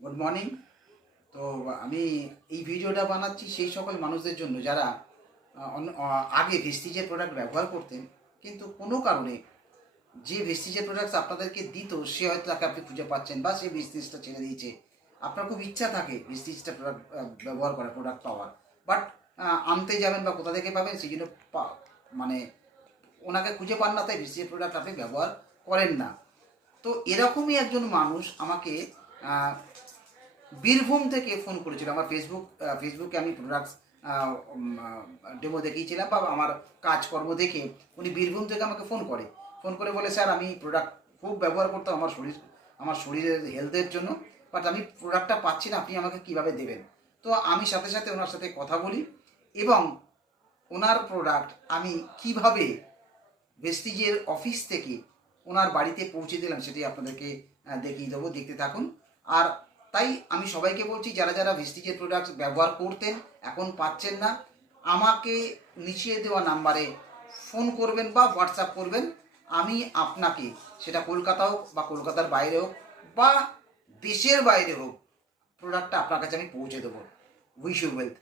Good morning. তো আমি এই ভিডিওটা বানাচ্ছি সেই সকল মানুষদের জন্য যারা আগে ভেস্টিজের প্রোডাক্ট ব্যবহার করতেন, কিন্তু কোনো কারণে যে ভেস্টিজের প্রোডাক্টস আপনাদেরকে দিত সে হয়তো তাকে আপনি খুঁজে পাচ্ছেন বা সে ভেস্টিজটা ছেড়ে দিয়েছে। আপনার খুব ইচ্ছা থাকে ভেস্টিজটা প্রোডাক্ট ব্যবহার করার, প্রোডাক্ট পাওয়ার, বাট আনতে যাবেন বা কোথা থেকে পাবেন সেই জন্য মানে ওনাকে খুঁজে পান না, তাই ভেস্টিজের প্রোডাক্ট আপনি ব্যবহার করেন না। তো এরকমই একজন মানুষ আমাকে বীরভূম থেকে ফোন করেছিল। আমার ফেসবুকে আমি প্রোডাক্টস ডেমো দেখিয়েছিলাম বা আমার কাজকর্ম দেখে উনি বীরভূম থেকে আমাকে ফোন করে বলে, স্যার আমি প্রোডাক্ট খুব ব্যবহার করতাম আমার শরীরের হেলথের জন্য, বাট আমি প্রোডাক্টটা পাচ্ছি না, আপনি আমাকে কীভাবে দেবেন। তো আমি সাথে সাথে ওনার সাথে কথা বলি এবং ওনার প্রোডাক্ট আমি কিভাবে ভেস্টিজের অফিস থেকে ওনার বাড়িতে পৌঁছে দিলাম সেটি আপনাদেরকে দেখিয়ে দেবো, দেখতে থাকুন। আর তাই আমি সবাইকে বলছি, যারা যারা ভেস্টিজের প্রোডাক্টস ব্যবহার করতেন এখন পাচ্ছেন না, আমাকে নিচে দেওয়া নাম্বারে ফোন করবেন বা হোয়াটসঅ্যাপ করবেন। আমি আপনাকে, সেটা কলকাতা হোক বা কলকাতার বাইরে হোক বা দেশের বাইরে হোক, প্রোডাক্টটা আপনার কাছে আমি পৌঁছে দেবো। Wish you wealth.